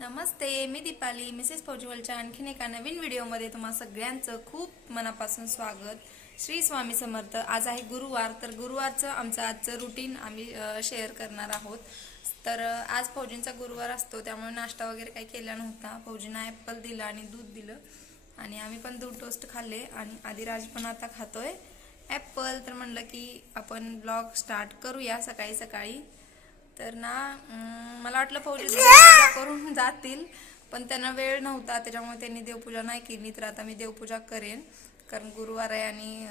नमस्ते मी Deepali Mrs फौजीवलच्या आणखीन एका नवीन व्हिडिओमध्ये तुम्हा सगळ्यांचं खूप मनापासून स्वागत. श्री स्वामी समर्थ आज आहे गुरुवार तर गुरुवारचं आमचं आजचं रुटीन आम्ही शेअर करणार आहोत. तर आज फौजींचा गुरुवार असतो त्यामुळे नाश्ता वगैरे काही केला नव्हता. फौजींना ॲपल दिलं आणि दूध दिलं. आणि आम्ही पण दूध टोस्ट खाल्ले आणि आदिराज पण आता खातोय ॲपल तर म्हणलं की आपण ब्लॉग स्टार्ट करूया सकाळी सकाळी. तर ना मला वाटलं फौजी देवपूजा करून जातील पण त्यांना वेळ नव्हता त्याच्यामुळे त्यांनी देवपूजा नाही केली. तर आता मी देवपूजा करेन कारण गुरुवार आहे आणि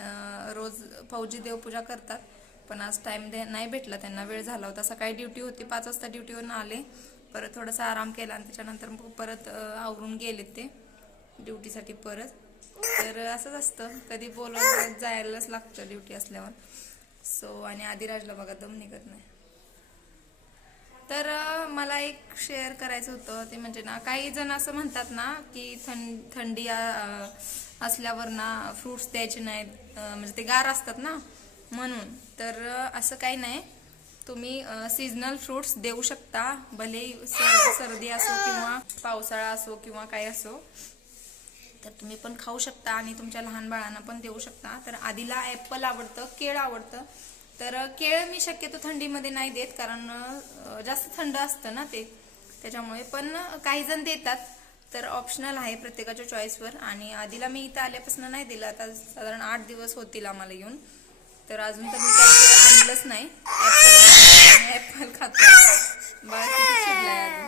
रोज फौजी देवपूजा करतात. पण आज टाइम नाही भेटला त्यांना वेळ झाला होता. सकाळी ड्युटी होती पाच वाजता ड्युटीवरून आले. परत थोडासा आराम केला आणि त्याच्यानंतर मग परत आवरून गेले ते ड्युटीसाठी परत. तर असंच असतं. कधी बोलवलं जायलाच लागतं ड्युटी असल्यावर. सो आणि आदिराजला बघा दम निघत नाही. मला एक शेअर करायचं होतं ते म्हणजे ना काही जण असं म्हणतात ना की थंड थंडी असल्यावर ना फ्रुट्स द्यायचे नाहीत म्हणजे ते गार असतात ना. म्हणून तर असं काही नाही. तुम्ही सीजनल फ्रुट्स देऊ शकता भले सर्दी असो किंवा पावसाळा असो किंवा काय असो. तर तुम्ही पण खाऊ शकता आणि तुमच्या लहान बाळांना पण देऊ शकता. तर आधीला ॲपल आवडतं केळ आवडतं. तर केळ मी शक्यतो थंडीमध्ये नाही देत कारण जास्त थंड असतं ना ते त्याच्यामुळे. पण काही जण देतात तर ऑप्शनल आहे प्रत्येकाच्या चॉईसवर आणि आधीला मी इथं आल्यापासून नाही दिलं. आता साधारण आठ दिवस होतील आम्हाला येऊन. तर अजून तर मी काही केळ आणलंच नाही. ॲपल ॲपल खातो. बाळा किती चिडलाय अजून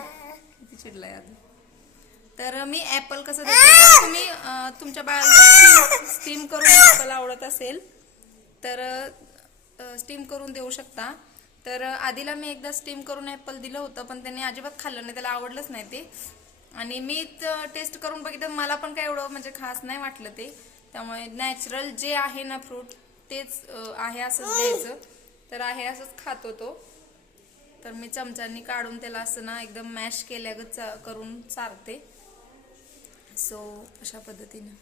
किती चिडलाय अजून तर मी ॲपल कसं देतो? तर तुम्ही तुमच्या बाळाला स्टीम करून ॲपल आवडत असेल तर स्टीम करून देऊ शकता. तर आधीला मी एकदा स्टीम करून ॲपल दिलं होतं पण त्याने अजिबात खाल्लं नाही त्याला आवडलंच नाही ते. आणि मी टेस्ट करून बघितलं मला पण काय एवढं म्हणजे खास नाही वाटलं ते. त्यामुळे नॅचरल जे आहे ना फ्रूट तेच आहे असंच द्यायचं. तर आहे असंच खातो तो. तर मी चमचांनी काढून त्याला असं ना एकदम मॅश केल्यागत करून चारते. सो अशा पद्धतीने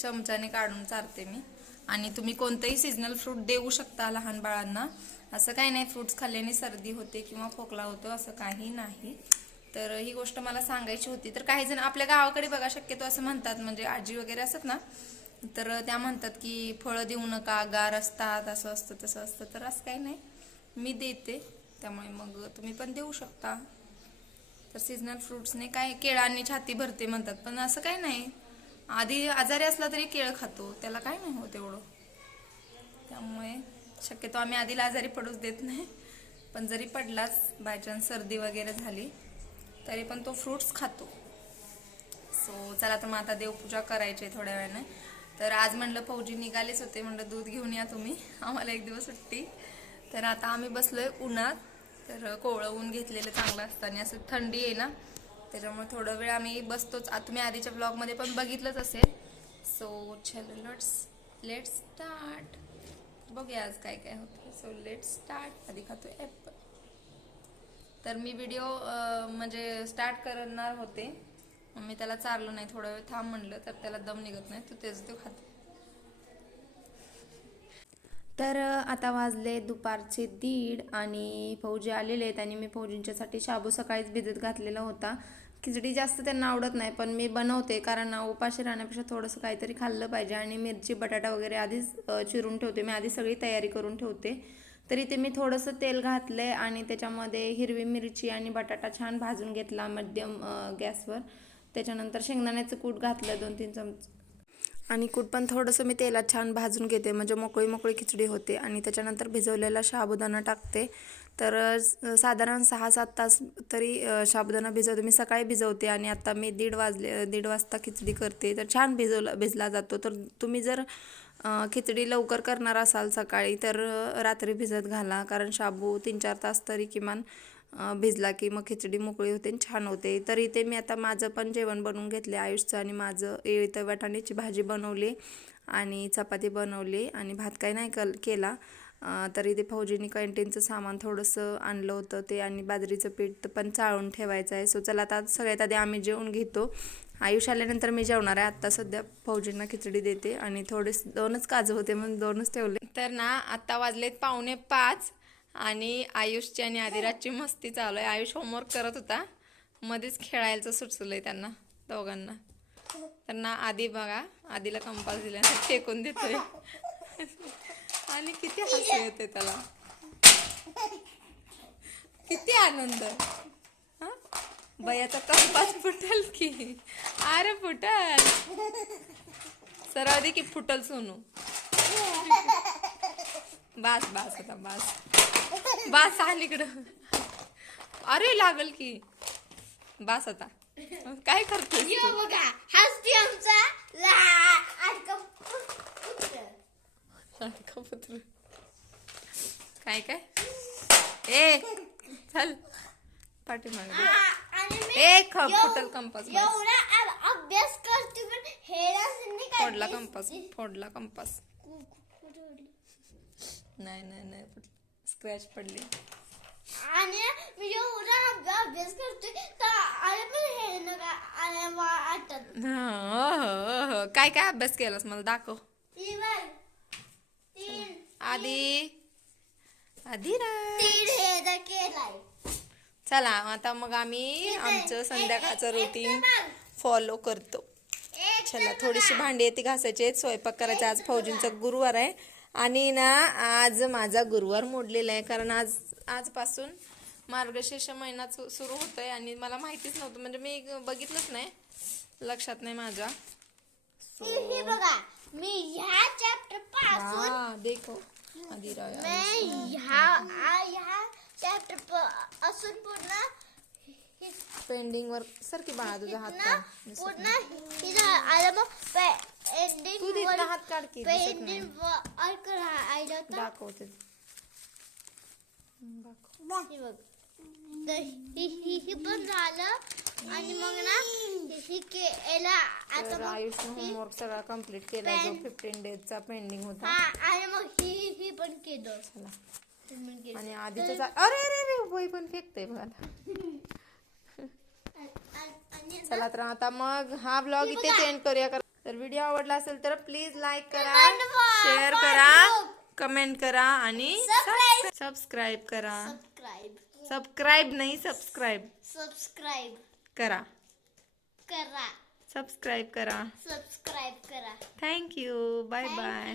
चमच्याने काढून चारते मी. आणि तुम्ही कोणतंही सीजनल फ्रूट देऊ शकता लहान बाळांना. असं काही नाही फ्रूट्स खाल्ल्याने सर्दी होते किंवा खोकला होतो असं काही नाही. तर ही गोष्ट मला सांगायची होती. तर काही जण आपल्या गावाकडे बघा शक्यतो असं म्हणतात म्हणजे आजी वगैरे असतात ना तर त्या म्हणतात की फळं देऊ नका गार असतात असं असतं तसं असतं. तर असं काही नाही. मी देते. त्यामुळे मग तुम्ही पण देऊ शकता. तर सीजनल फ्रूट्सने काय केळांनी छाती भरते म्हणतात. पण असं काही नाही. आधी आजारी असला तरी केळ खातो. त्याला काय नाही. शक्यतो आम्ही आधीला आजारी पडूच देत नाही. पण जरी पडलाच बायचान्स सर्दी वगैरे झाली तरी पण तो फ्रुट्स खातो. सो चला तर मग आता देवपूजा करायची आहे थोड्या वेळाने. तर आज म्हणलं फौजी निघालेच होते म्हणलं दूध घेऊन या तुम्ही. आम्हाला एक दिवस सुट्टी. तर आता आम्ही बसलोय उन्हात. तर कोवळं ऊन घेतलेलं चांगलं असतं आणि असं थंडी आहे ना त्याच्यामुळे थोडं वेळ आम्ही बसतोच. तुम्ही आधीच्या ब्लॉगमध्ये पण बघितलंच असेल. सो चलो लेट्स लेट्स स्टार्ट बघूया आज काय काय होतं. सो लेट स्टार्ट आधी खातो ॲपल तर मी व्हिडिओ म्हणजे स्टार्ट करणार होते. मी त्याला चारलं नाही थोडा वेळ थांब म्हणलं तर त्याला दम निघत नाही तू तेच तो खात तर आता वाजले दुपारचे दीड आणि फौजी आलेले आहेत आणि मी फौजींच्यासाठी शाबू सकाळीच भिजत घातलेला होता. खिचडी जास्त त्यांना आवडत नाही पण मी बनवते. कारण उपाशी राहण्यापेक्षा थोडंसं काहीतरी खाल्लं पाहिजे आणि मिरची बटाटा वगैरे आधीच चिरून ठेवते. मी आधी सगळी तयारी करून ठेवते. तरी ते मी थोडंसं तेल घातलंय आणि त्याच्यामध्ये हिरवी मिरची आणि बटाटा छान भाजून घेतला मध्यम गॅसवर. त्याच्यानंतर शेंगदाण्याचं कूट घातलं दोन तीन चमचे. आणि कूट पण थोडंसं मी तेलात छान भाजून घेते. म्हणजे मोकळी मोकळी खिचडी होते. आणि त्याच्यानंतर भिजवलेला साबुदाणा टाकते. तर साधारण सहा सात तास तरी शाबुदाणा भिजवते. मी सकाळी भिजवते आणि आता मी दीड वाजले दीड वाजता खिचडी करते. तर छान भिजवला भिजला जातो. तर तुम्ही जर खिचडी लवकर करणार असाल सकाळी तर रात्री भिजत घाला. कारण शाबू तीन चार तास तरी किमान भिजला की मग खिचडी मोकळी होते आणि छान होते. तर इथे मी आता माझं पण जेवण बनवून घेतले आयुषचं आणि माझं इथं वाटाण्याची भाजी बनवली आणि चपाती बनवली आणि भात काही नाही कल केला. तर इथे फौजीनी कॅन्टीनचं सामान थोडंसं आणलं होतं ते आणि बाजरीचं पीठ पण चाळून ठेवायचं आहे. सो चला आता सगळ्यात आधी आम्ही जेवून घेतो. आयुष आल्यानंतर मी जेवणार आहे. आत्ता सध्या फौजींना खिचडी देते आणि थोडे दोनच काजू होते म्हणून दोनच ठेवले. तर ना आत्ता वाजलेत पावणे पाच आणि आयुषची आणि आदिराजची मस्ती चालू आहे. आयुष होमवर्क करत होता. मध्येच खेळायचं सुचलंय त्यांना दोघांना. तर ना आधी बघा आधीला कंपास दिला फेकून देतोय. आणि किती हसू येते त्याला. किती आनंद. हा? बयाचा कंपास फुटल की. अरे फुटल. सराव दे की फुटल सोनू. बास बास आता बास. बास आल इकडं. अरे लागल की. बास आता. काय करतो बघा हसती आमचा. काय काय? ए चल. पाठीमागे ए ख एव- फुटल कंपास अभ्यास करते पण हे फोडला कंपास फोडला कंपास. नाही नाही नाही स्क्रॅच पडली. आणि मी एवढा अभ्या- अभ्यास करतोय. काय काय अभ्यास केलास? मला दाखव. आधी. चला आता मग आम्ही आमचं संध्याकाळचं रुटीन फॉलो करतो. चला थोडीशी भांडी येते घासायची आहेत. स्वयंपाक करायचा आज फौजींचा गुरुवार आहे. आणि ना आज माझा गुरुवार मोडलेला आहे. कारण आज आजपासून मार्गशीर्ष महिना सु- सुरू होतोय आणि मला माहितीच नव्हतं. म्हणजे मी बघितलंच नाही. लक्षात नाही माझ्या. हे बघा मी ह्या चॅप्टरपासून हा देखो. आधी राया. मैं ह्या आ- ह्या चॅप्टर असून पूर्ण पेंडिंग वर सर की बाळा तुझा हात पूर्ण काढ. दिसत पूर्ण नाही. हिला आलं मग पेंडिंग तू तिथला हात काढ की दिसत नाही. पेंडिंग वर कर आयला तर दाखवते दाखव. हे बघ तर ही ही ही पण झालं आणि मग ना ही केला आता तर मग आयुषने ही- होमवर्क सगळा कंप्लीट केला जो. फिफ्टीन डेजचा पेंडिंग होता हा आणि मग ही ही पण केलं चला. ही पण केलं. आणि आधीच अरे अरे अरे वही पण फेकतोय बघा आणि- आणि आता- चला तर आता मग हा ब्लॉग इथे एंड करूया कर- तर व्हिडिओ आवडला असेल तर प्लीज लाईक करा. शेअर करा कमेंट करा आणि Subscribe. सबस्क्राईब करा सबस्क्राईब सबस्क्राईब नाही सबस्क्राईब सबस्क्राईब करा. करा. सबस्क्राईब करा. सबस्क्राईब करा. Thank you bye bye